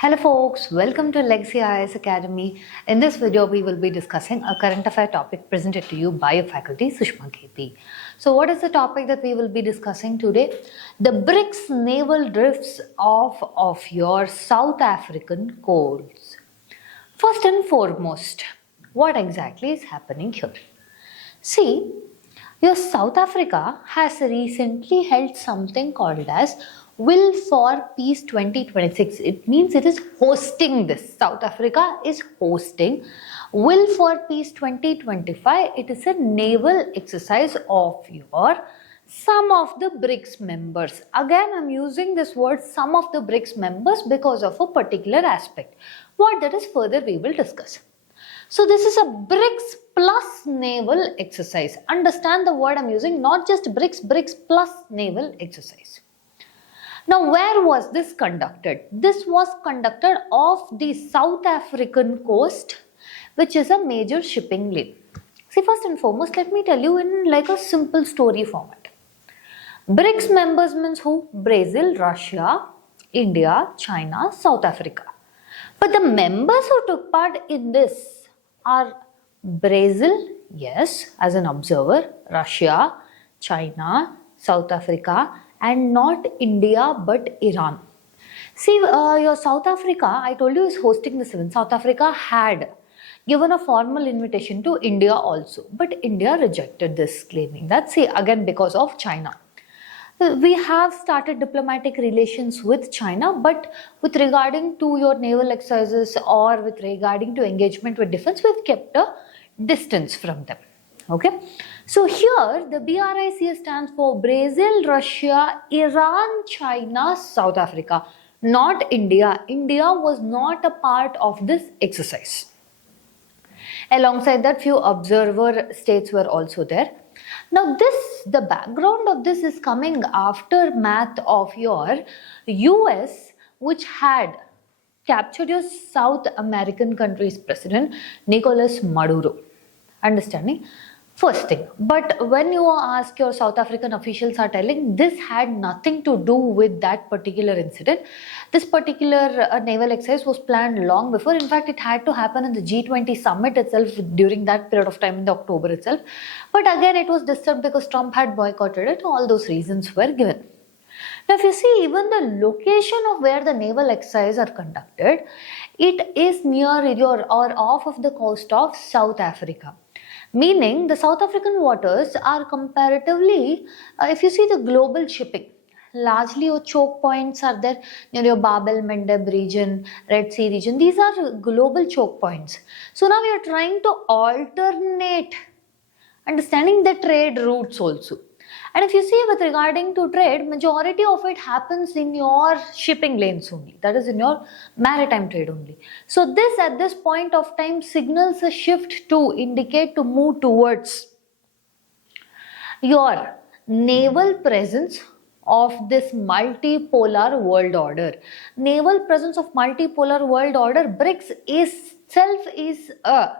Hello folks, welcome to Legacy IAS Academy. In this video, we will be discussing a current affair topic presented to you by your faculty, Sushma KP. So what is the topic that we will be discussing today? The BRICS naval drifts off of your South African coasts. First and foremost, what exactly is happening here? See, your South Africa has recently held something called as Will for Peace 2026. It means it is hosting this. South Africa is hosting Will for Peace 2025. It is a naval exercise of your some of the BRICS members. Again, I'm using this word some of the BRICS members because of a particular aspect. What that is further we will discuss. So this is a BRICS Plus naval exercise. Understand the word I'm using, not just BRICS Plus naval exercise. Now, where was this conducted? This was conducted off the South African coast, which is a major shipping lane. See, first and foremost, let me tell you in like a simple story format. BRICS members means who? Brazil, Russia, India, China, South Africa. But the members who took part in this are Brazil, yes, as an observer, Russia, China, South Africa, and not India but Iran. See, your South Africa, I told you, is hosting this event. South Africa had given a formal invitation to India also, but India rejected this, claiming that, see, again because of China. We have started diplomatic relations with China, but with regarding to your naval exercises or with regarding to engagement with defense, we've kept a distance from them. Okay, so here the BRICS stands for Brazil, Russia, Iran, China, South Africa, not India. India was not a part of this exercise. Alongside that, few observer states were also there. Now the background of this is coming aftermath of your US, which had captured your South American country's president, Nicolas Maduro. Understanding? First thing, but when you ask, your South African officials are telling this had nothing to do with that particular incident. This particular naval exercise was planned long before. In fact, it had to happen in the G20 summit itself during that period of time in the October itself. But again, it was disturbed because Trump had boycotted it. All those reasons were given. Now, if you see even the location of where the naval exercises are conducted, it is near your or off of the coast of South Africa. Meaning the South African waters are comparatively, if you see the global shipping, largely your choke points are there near your Babel Mendeb region, Red Sea region. These are global choke points. So now we are trying to alternate understanding the trade routes also. And if you see with regarding to trade, majority of it happens in your shipping lanes only. That is in your maritime trade only. So this at this point of time signals a shift to indicate to move towards your naval presence of this multipolar world order. Naval presence of multipolar world order, BRICS itself is a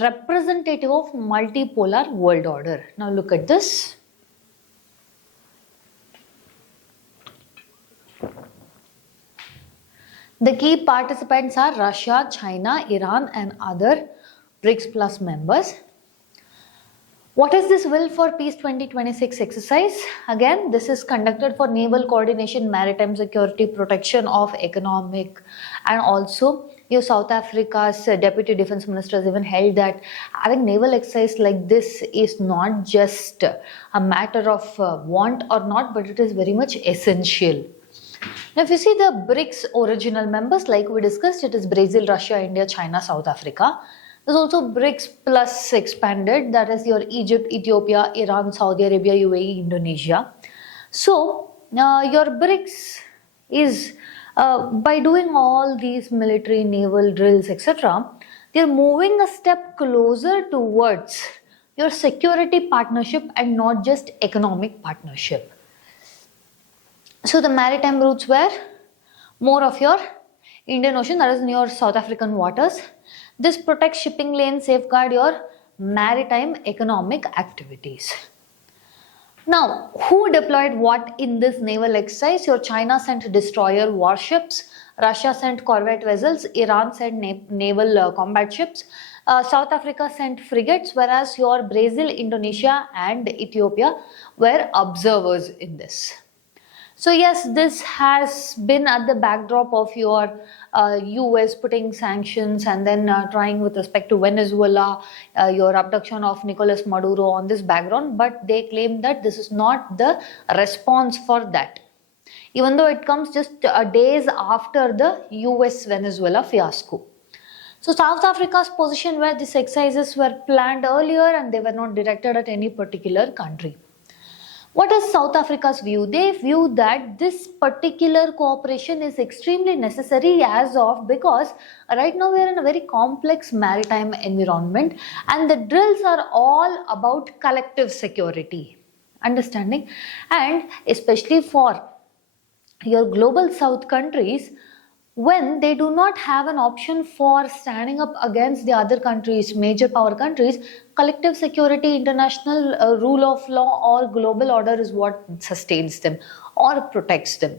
representative of multipolar world order. Now look at this. The key participants are Russia, China, Iran and other BRICS Plus members. What is this Will for Peace 2026 exercise? Again, this is conducted for naval coordination, maritime security, protection of economic, and also your South Africa's Deputy Defense Minister has even held that having naval exercise like this is not just a matter of want or not, but it is very much essential. Now, if you see the BRICS original members, like we discussed, it is Brazil, Russia, India, China, South Africa. There's also BRICS Plus expanded, that is your Egypt, Ethiopia, Iran, Saudi Arabia, UAE, Indonesia. So, your BRICS is, by doing all these military, naval drills, etc., they're moving a step closer towards your security partnership and not just economic partnership. So the maritime routes were more of your Indian Ocean, that is in your South African waters. This protects shipping lanes, safeguard your maritime economic activities. Now, who deployed what in this naval exercise? Your China sent destroyer warships, Russia sent corvette vessels, Iran sent naval combat ships, South Africa sent frigates, whereas your Brazil, Indonesia, and Ethiopia were observers in this. So yes, this has been at the backdrop of your US putting sanctions and then trying with respect to Venezuela, your abduction of Nicolas Maduro on this background, but they claim that this is not the response for that. Even though it comes just days after the US Venezuela fiasco. So South Africa's position where these exercises were planned earlier and they were not directed at any particular country. What is South Africa's view? They view that this particular cooperation is extremely necessary as of because right now we are in a very complex maritime environment and the drills are all about collective security, understanding, and especially for your global south countries, when they do not have an option for standing up against the other countries, major power countries, collective security, international rule of law or global order is what sustains them or protects them.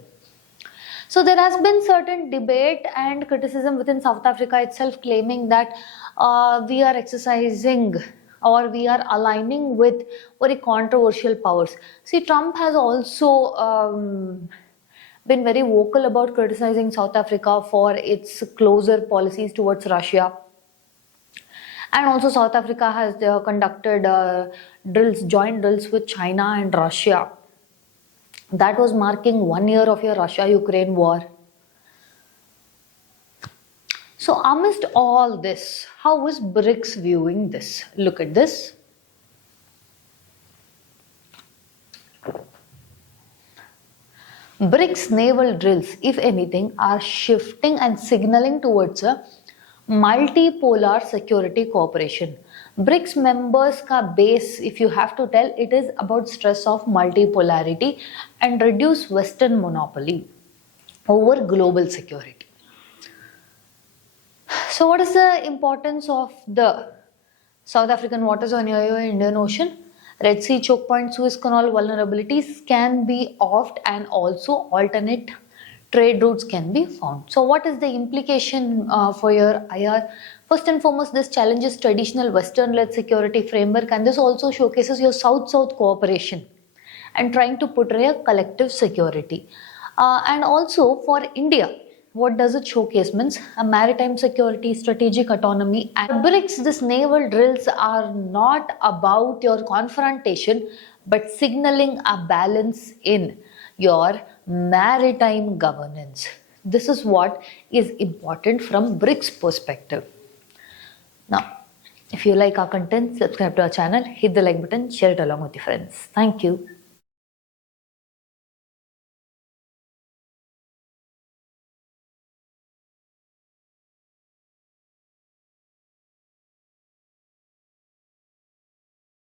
So there has been certain debate and criticism within South Africa itself claiming that we are exercising or we are aligning with very controversial powers. See, Trump has also been very vocal about criticizing South Africa for its closer policies towards Russia. And also South Africa has conducted joint drills with China and Russia. That was marking 1 year of your Russia-Ukraine war. So amidst all this, how is BRICS viewing this? Look at this. BRICS naval drills, if anything, are shifting and signaling towards a multipolar security cooperation. BRICS members ka base, if you have to tell, it is about stress of multipolarity and reduce Western monopoly over global security. So what is the importance of the South African waters on your Indian Ocean? Red Sea choke point, Suez Canal vulnerabilities can be offed and also alternate trade routes can be found. So what is the implication for your IR? First and foremost, this challenges traditional Western-led security framework and this also showcases your South-South cooperation and trying to portray a collective security. And also for India, what does it showcase? Means a maritime security, strategic autonomy. And BRICS, these naval drills are not about your confrontation, but signaling a balance in your maritime governance. This is what is important from BRICS perspective. Now, if you like our content, subscribe to our channel, hit the like button, share it along with your friends. Thank you.